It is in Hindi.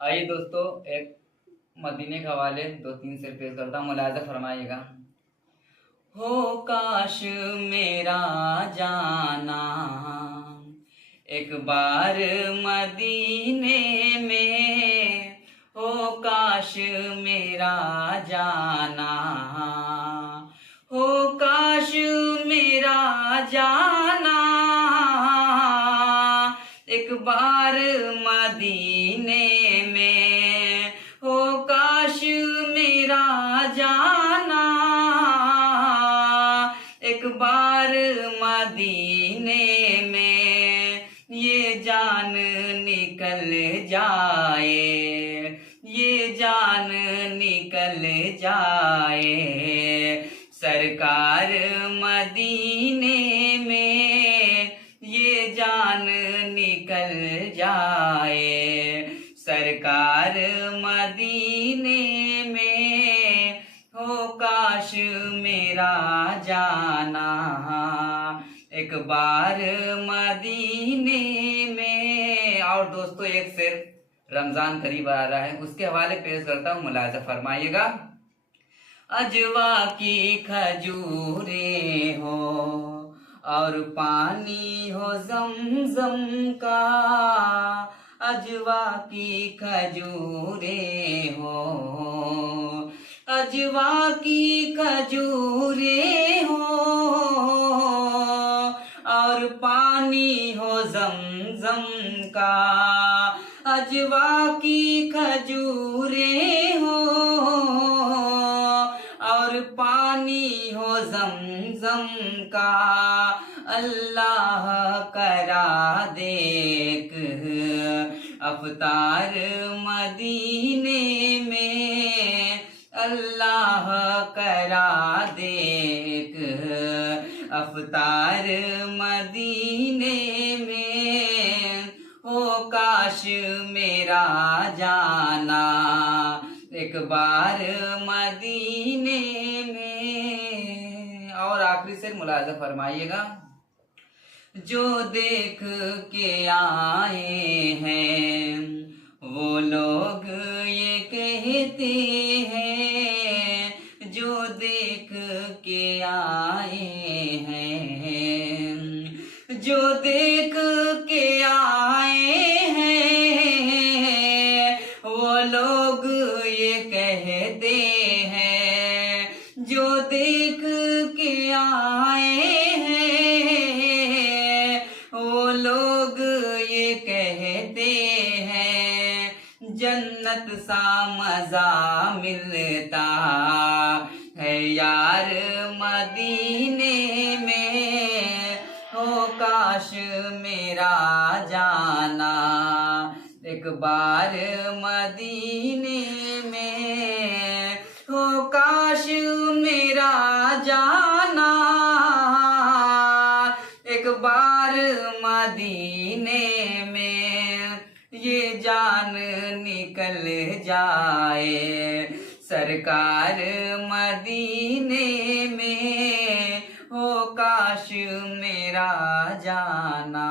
आइए दोस्तों, एक मदीने के हवाले दो तीन शेर पेश करता हूँ, मुलाहिज़ा फरमाइएगा। हो काश मेरा जाना एक बार मदीने में, हो काश मेरा जाना, हो काश मेरा जाना एक बार मदीने में, हो काश मेरा जाना एक बार मदीने में, ये जान निकल जाए, ये जान निकल जाए सरकार मदीने में, ये जान निकल जाए सरकार मदीने में, हो काश मेरा जाना एक बार मदीने में। और दोस्तों, एक शेर रमजान करीब आ रहा है, उसके हवाले पेश करता हूँ, मुलाहिज़ा फरमाइएगा। अजवा की खजूरे हो और पानी हो जमजम का, अजवा की खजूरे हो, अजवा की खजूरे हो और पानी हो जमजम का, अजवा की खजूरे हो और पानी हो जमजम का, अल्लाह करा देख अफ्तार मदीने में, अल्लाह करा देख अफ्तार मदीने में, हो काश मेरा जाना एक बार मदीने में। और आखिरी से मुलाहिज़ा फरमाइएगा। जो देख के आए हैं वो लोग ये कहते हैं, जो देख के आए हैं, जो देख के आए हैं वो लोग ये कहते हैं, जो देख के आए वो लोग ये कहते हैं, जन्नत सा मजा मिलता है यार मदीने में, हो काश मेरा जाना एक बार मदीने में, हो काश मेरा जाना एक बार मदीने में, ये जान निकल जाए सरकार मदीने में, हो काश मेरा जाना।